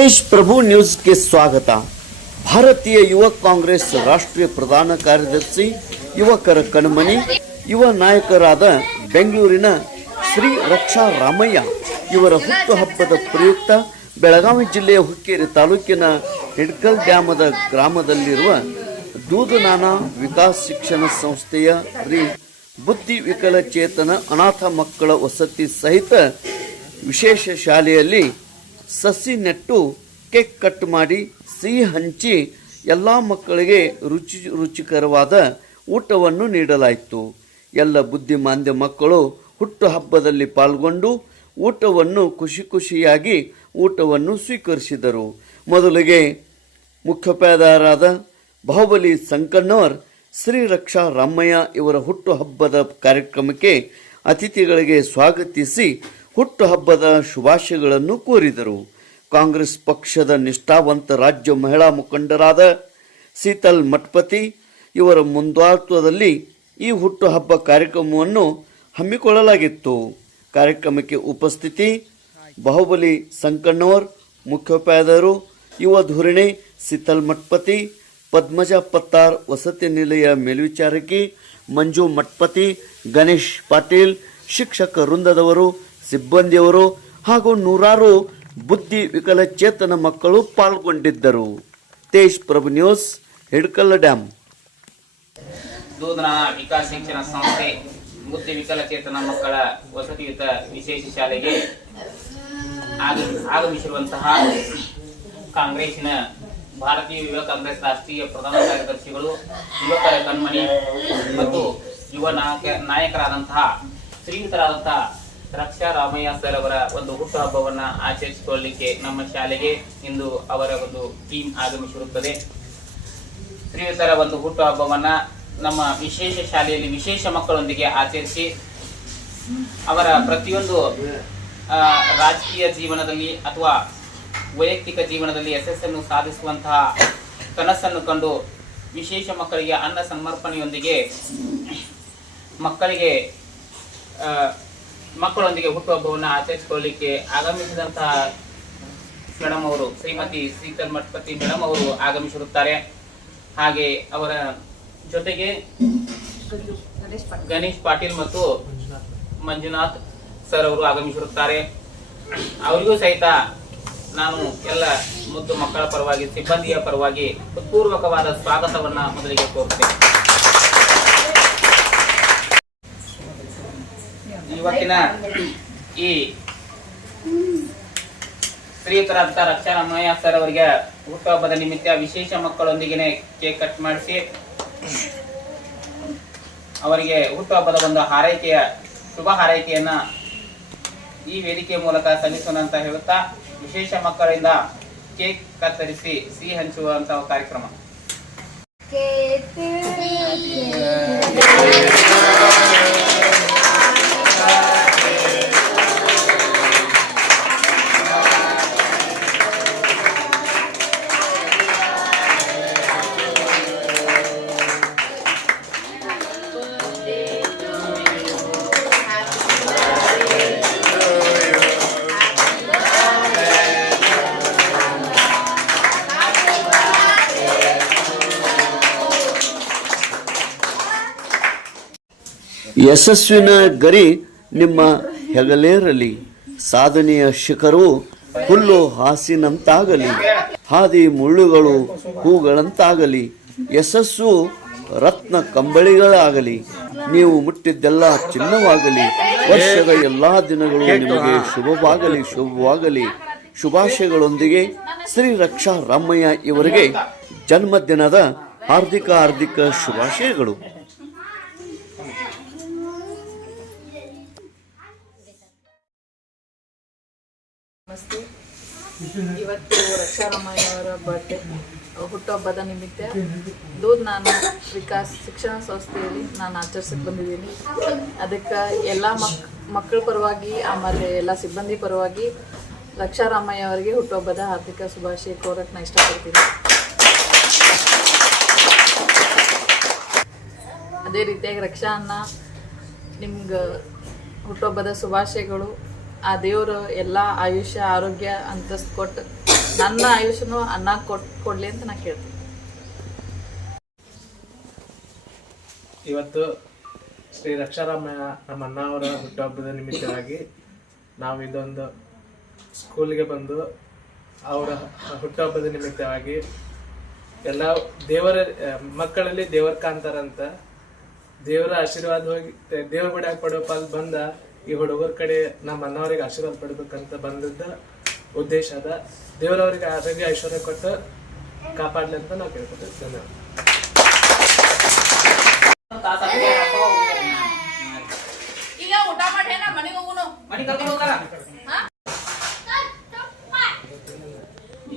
ತೇಜ್ ಪ್ರಭು ನ್ಯೂಸ್ಗೆ ಸ್ವಾಗತ. ಭಾರತೀಯ ಯುವ ಕಾಂಗ್ರೆಸ್ ರಾಷ್ಟ್ರೀಯ ಪ್ರಧಾನ ಕಾರ್ಯದರ್ಶಿ, ಯುವಕರ ಕಣ್ಮಣಿ, ಯುವ ನಾಯಕರಾದ ಬೆಂಗಳೂರಿನ ಶ್ರೀ ರಕ್ಷಾ ರಾಮಯ್ಯ, ಇವರ ಹುಟ್ಟುಹಬ್ಬದ ಪ್ರಯುಕ್ತ ಬೆಳಗಾವಿ ಜಿಲ್ಲೆಯ ಹುಕ್ಕೇರಿ ತಾಲೂಕಿನ ಹಿಡ್ಕಲ್ ಡ್ಯಾಮದ ಗ್ರಾಮದಲ್ಲಿರುವ ದೂದನಾನ ವಿಕಾಸ್ ಶಿಕ್ಷಣ ಸಂಸ್ಥೆಯ ಶ್ರೀ ಬುದ್ಧಿ ವಿಕಲಚೇತನ ಅನಾಥ ಮಕ್ಕಳ ವಸತಿ ಸಹಿತ ವಿಶೇಷ ಶಾಲೆಯಲ್ಲಿ ಸಸಿ ನೆಟ್ಟು ಕೇಕ್ ಕಟ್ ಮಾಡಿ ಸಿಹಿ ಹಂಚಿ ಎಲ್ಲ ಮಕ್ಕಳಿಗೆ ರುಚಿ ರುಚಿಕರವಾದ ಊಟವನ್ನು ನೀಡಲಾಯಿತು. ಎಲ್ಲ ಬುದ್ಧಿಮಾಂದ್ಯ ಮಕ್ಕಳು ಹುಟ್ಟುಹಬ್ಬದಲ್ಲಿ ಪಾಲ್ಗೊಂಡು ಊಟವನ್ನು ಖುಷಿ ಖುಷಿಯಾಗಿ ಊಟವನ್ನು ಸ್ವೀಕರಿಸಿದರು. ಮೊದಲಿಗೆ ಮುಖ್ಯೋಪಾಧ್ಯಾಯರಾದ ಬಾಹುಬಲಿ ಸಂಕಣ್ಣವರ್ ಶ್ರೀ ರಕ್ಷಾ ರಾಮಯ್ಯ ಇವರ ಹುಟ್ಟುಹಬ್ಬದ ಕಾರ್ಯಕ್ರಮಕ್ಕೆ ಅತಿಥಿಗಳಿಗೆ ಸ್ವಾಗತಿಸಿ ಹುಟ್ಟುಹಬ್ಬದ ಶುಭಾಶಯಗಳನ್ನು ಕೋರಿದರು. ಕಾಂಗ್ರೆಸ್ ಪಕ್ಷದ ನಿಷ್ಠಾವಂತ ರಾಜ್ಯ ಮಹಿಳಾ ಮುಖಂಡರಾದ ಸೀತಲ್ ಮಠಪತಿ ಇವರ ಮುಂದಾಳತ್ವದಲ್ಲಿ ಈ ಹುಟ್ಟುಹಬ್ಬ ಕಾರ್ಯಕ್ರಮವನ್ನು ಹಮ್ಮಿಕೊಳ್ಳಲಾಗಿತ್ತು. ಕಾರ್ಯಕ್ರಮಕ್ಕೆ ಉಪಸ್ಥಿತಿ ಬಾಹುಬಲಿ ಸಂಕಣ್ಣವರ್ ಮುಖ್ಯೋಪಾಧ್ಯಾಯರು, ಯುವ ಧೋರಣೆ ಸೀತಲ್ ಮಠಪತಿ, ಪದ್ಮಜ ಪತ್ತಾರ್ ವಸತಿ ನಿಲಯ ಮೇಲ್ವಿಚಾರಕಿ, ಮಂಜು ಮಠಪತಿ, ಗಣೇಶ್ ಪಾಟೀಲ್, ಶಿಕ್ಷಕ ವೃಂದದವರು ಸಿಬ್ಬಂದಿಯವರು ಹಾಗೂ ನೂರಾರು ಬುದ್ಧಿ ವಿಕಲಚೇತನ ಮಕ್ಕಳು ಪಾಲ್ಗೊಂಡಿದ್ದರು. ತೇಜ್ ಪ್ರಭು ನ್ಯೂಸ್, ಹಿಡ್ಕಲ್ ಡ್ಯಾಮ್ ವಿಕಾಸ ಶಿಕ್ಷಣ ಸಂಸ್ಥೆ ಬುದ್ಧಿ ವಿಕಲಚೇತನ ಮಕ್ಕಳ ವಸತಿಯುತ ವಿಶೇಷ ಶಾಲೆಗೆ ಆಗ- ಆಗಮಿಸಿರುವಂತಹ ಕಾಂಗ್ರೆಸ್ನ ಭಾರತೀಯ ಯುವ ಕಾಂಗ್ರೆಸ್ ರಾಷ್ಟ್ರೀಯ ಪ್ರಧಾನ ಕಾರ್ಯದರ್ಶಿಗಳು ಯುವಕರ ಕಣ್ಮಣಿ ಮತ್ತು ಯುವ ನಾಯಕ, ನಾಯಕರಾದಂತಹ ಶ್ರೀಯುತರಾದಂತಹ ರಕ್ಷಾ ರಾಮಯ್ಯ ಸರ್ ಅವರ ಒಂದು ಹುಟ್ಟುಹಬ್ಬವನ್ನು ಆಚರಿಸಿಕೊಳ್ಳಲಿಕ್ಕೆ ನಮ್ಮ ಶಾಲೆಗೆ ಇಂದು ಅವರ ಒಂದು ಟೀಮ್ ಆಗಮಿಸಿರುತ್ತದೆ. ಶ್ರೀಯುತರ ಒಂದು ಹುಟ್ಟುಹಬ್ಬವನ್ನು ನಮ್ಮ ವಿಶೇಷ ಶಾಲೆಯಲ್ಲಿ ವಿಶೇಷ ಮಕ್ಕಳೊಂದಿಗೆ ಆಚರಿಸಿ, ಅವರ ಪ್ರತಿಯೊಂದು ರಾಜಕೀಯ ಜೀವನದಲ್ಲಿ ಅಥವಾ ವೈಯಕ್ತಿಕ ಜೀವನದಲ್ಲಿ ಯಶಸ್ಸನ್ನು ಸಾಧಿಸುವಂತಹ ಕನಸನ್ನು ಕಂಡು ವಿಶೇಷ ಮಕ್ಕಳಿಗೆ ಅನ್ನ ಸಮರ್ಪಣೆಯೊಂದಿಗೆ ಮಕ್ಕಳಿಗೆ ಮಕ್ಕಳೊಂದಿಗೆ ಹುಟ್ಟುಹಬ್ಬವನ್ನು ಆಚರಿಸಿಕೊಳ್ಳಲಿಕ್ಕೆ ಆಗಮಿಸಿದಂತಹ ಮೇಡಮ್ ಅವರು, ಶ್ರೀಮತಿ ಶ್ರೀಧರ್ ಮಠಪತಿ ಮೇಡಮ್ ಅವರು ಆಗಮಿಸಿರುತ್ತಾರೆ. ಹಾಗೆ ಅವರ ಜೊತೆಗೆ ಗಣೇಶ್ ಪಾಟೀಲ್ ಮತ್ತು ಮಂಜುನಾಥ್ ಸರ್ ಅವರು ಆಗಮಿಸಿರುತ್ತಾರೆ. ಅವರಿಗೂ ಸಹಿತ ನಾನು ಎಲ್ಲ ಮುದ್ದು ಮಕ್ಕಳ ಪರವಾಗಿ, ಸಿಬ್ಬಂದಿಯ ಪರವಾಗಿ ಹೃತ್ಪೂರ್ವಕವಾದ ಸ್ವಾಗತವನ್ನ ಮೊದಲಿಗೆ ಕೋರುತ್ತೇನೆ. ಇವತ್ತಿನ ಈ ಶ್ರೀಯುತರಾದಂಥ ರಕ್ಷಾರಾಮಯ್ಯ ಸರ್ ಅವರಿಗೆ ಹುಟ್ಟುಹಬ್ಬದ ನಿಮಿತ್ತ ವಿಶೇಷ ಮಕ್ಕಳೊಂದಿಗೆ ಕೇಕ್ ಕಟ್ ಮಾಡಿಸಿ, ಅವರಿಗೆ ಹುಟ್ಟುಹಬ್ಬದ ಒಂದು ಹಾರೈಕೆಯ ಶುಭ ಹಾರೈಕೆಯನ್ನ ಈ ವೇದಿಕೆ ಮೂಲಕ ಸಲ್ಲಿಸೋಣ ಅಂತ ಹೇಳುತ್ತಾ, ವಿಶೇಷ ಮಕ್ಕಳಿಂದ ಕೇಕ್ ಕತ್ತರಿಸಿ ಸಿಹಿ ಹಂಚುವಂತಹ ಕಾರ್ಯಕ್ರಮ. ಯಶಸ್ವಿನ ಗರಿ ನಿಮ್ಮ ಹೆಗಲೇರಲಿ. ಸಾಧನೆಯ ಶಿಖರು ಹುಲ್ಲು ಹಾಸಿನಂತಾಗಲಿ. ಹಾದಿ ಮುಳ್ಳುಗಳು ಹೂಗಳಂತಾಗಲಿ. ಯಶಸ್ಸು ರತ್ನ ಕಂಬಳಿಗಳಾಗಲಿ. ನೀವು ಮುಟ್ಟಿದ್ದೆಲ್ಲ ಚಿನ್ನವಾಗಲಿ. ವರ್ಷದ ಎಲ್ಲಾ ದಿನಗಳು ನಿಮಗೆ ಶುಭವಾಗಲಿ ಶುಭವಾಗಲಿ. ಶುಭಾಶಯಗಳೊಂದಿಗೆ ಶ್ರೀ ರಕ್ಷಾ ರಾಮಯ್ಯ ಇವರಿಗೆ ಜನ್ಮದಿನದ ಹಾರ್ದಿಕ ಹಾರ್ದಿಕ ಶುಭಾಶಯಗಳು. ನಮಸ್ತೆ. ಇವತ್ತು ರಕ್ಷಾರಾಮಯ್ಯ ಅವರ ಬರ್ಡೇ ಹುಟ್ಟುಹಬ್ಬದ ನಿಮಿತ್ತ ದೂದ್ ನಾನು ವಿಕಾಸ್ ಶಿಕ್ಷಣ ಸಂಸ್ಥೆಯಲ್ಲಿ ನಾನು ಆಚರಿಸಕ್ಕೆ ಬಂದಿದ್ದೀನಿ. ಅದಕ್ಕೆ ಎಲ್ಲ ಮಕ್ ಮಕ್ಕಳ ಪರವಾಗಿ ಆಮೇಲೆ ಎಲ್ಲ ಸಿಬ್ಬಂದಿ ಪರವಾಗಿ ರಕ್ಷಾರಾಮಯ್ಯ ಅವರಿಗೆ ಹುಟ್ಟುಹಬ್ಬದ ಹಾರ್ದಿಕ ಶುಭಾಶಯ ಕೋರಕ್ಕೆ ನಾನು ಇಷ್ಟಪಡ್ತೀನಿ. ಅದೇ ರೀತಿಯಾಗಿ ರಕ್ಷಾ ಅನ್ನ ನಿಮ್ಗೆ ಹುಟ್ಟುಹಬ್ಬದ ಶುಭಾಶಯಗಳು. ಆ ದೇವರು ಎಲ್ಲ ಆಯುಷ್ಯ, ಆರೋಗ್ಯ ಅಂತಸ್ತು ಕೊಟ್ಟು ನನ್ನ ಆಯುಷ್ಯನು ಅನ್ನ ಕೊಟ್, ಕೊಡ್ಲಿ ಅಂತ ನಾ ಕೇಳ್ತೀನಿ. ಇವತ್ತು ಶ್ರೀ ರಕ್ಷಾರಾಮಯ್ಯ ನಮ್ಮ ಅಣ್ಣ ಅವರ ಹುಟ್ಟುಹಬ್ಬದ ನಿಮಿತ್ತವಾಗಿ ನಾವು ಇದೊಂದು ಸ್ಕೂಲ್ಗೆ ಬಂದು ಅವರ ಹುಟ್ಟುಹಬ್ಬದ ನಿಮಿತ್ತವಾಗಿ ಎಲ್ಲ ದೇವರ, ಮಕ್ಕಳಲ್ಲಿ ದೇವರ ಕಾಂತಾರಂತ ದೇವರ ಆಶೀರ್ವಾದ ಹೋಗಿ, ದೇವ್ರ ಬಡಿಯಾಗ ಪಡೋಪ ಅಲ್ಲಿ ಬಂದ ಈ ಹುಡುಗರ ಕಡೆ ನಮ್ಮ ಅಣ್ಣವ್ರಿಗೆ ಆಶೀರ್ವಾದ ಪಡ್ಬೇಕಂತ ಬಂದಿದ್ದ ಉದ್ದೇಶ ಅದ. ದೇವರವ್ರಿಗೆ ಆರೋಗ್ಯ ಐಶ್ವರ್ಯ ಕೊಟ್ಟು ಕಾಪಾಡ್ಲಿ ಅಂತ ನಾವು ಕೇಳ್ಕೊತೀವಿ. ಧನ್ಯವಾದ. ಈಗ ಊಟ ಮಾಡಿ ಮನೆಗೆ ಹೋಗುನು? ಮಡಿ ಕರ್ಕೊಂಡು ಹೋಗ್ತಾರ? ಈ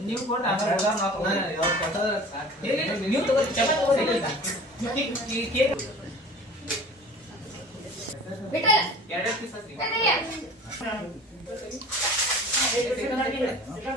ನೀವು- ಕೊಟ್ಟು ಆಮೇಲೆ ಹುಡುಗ ನಾವು ಹೇಳಿ, ನೀವು ತಗೋರಿ, ಚೆನ್ನಾಗಿ ತಗೋರಿ. ಈ- ಈ ಸರಿ piece ಹಾಕ್ರಿ. ಹುಡುಗರ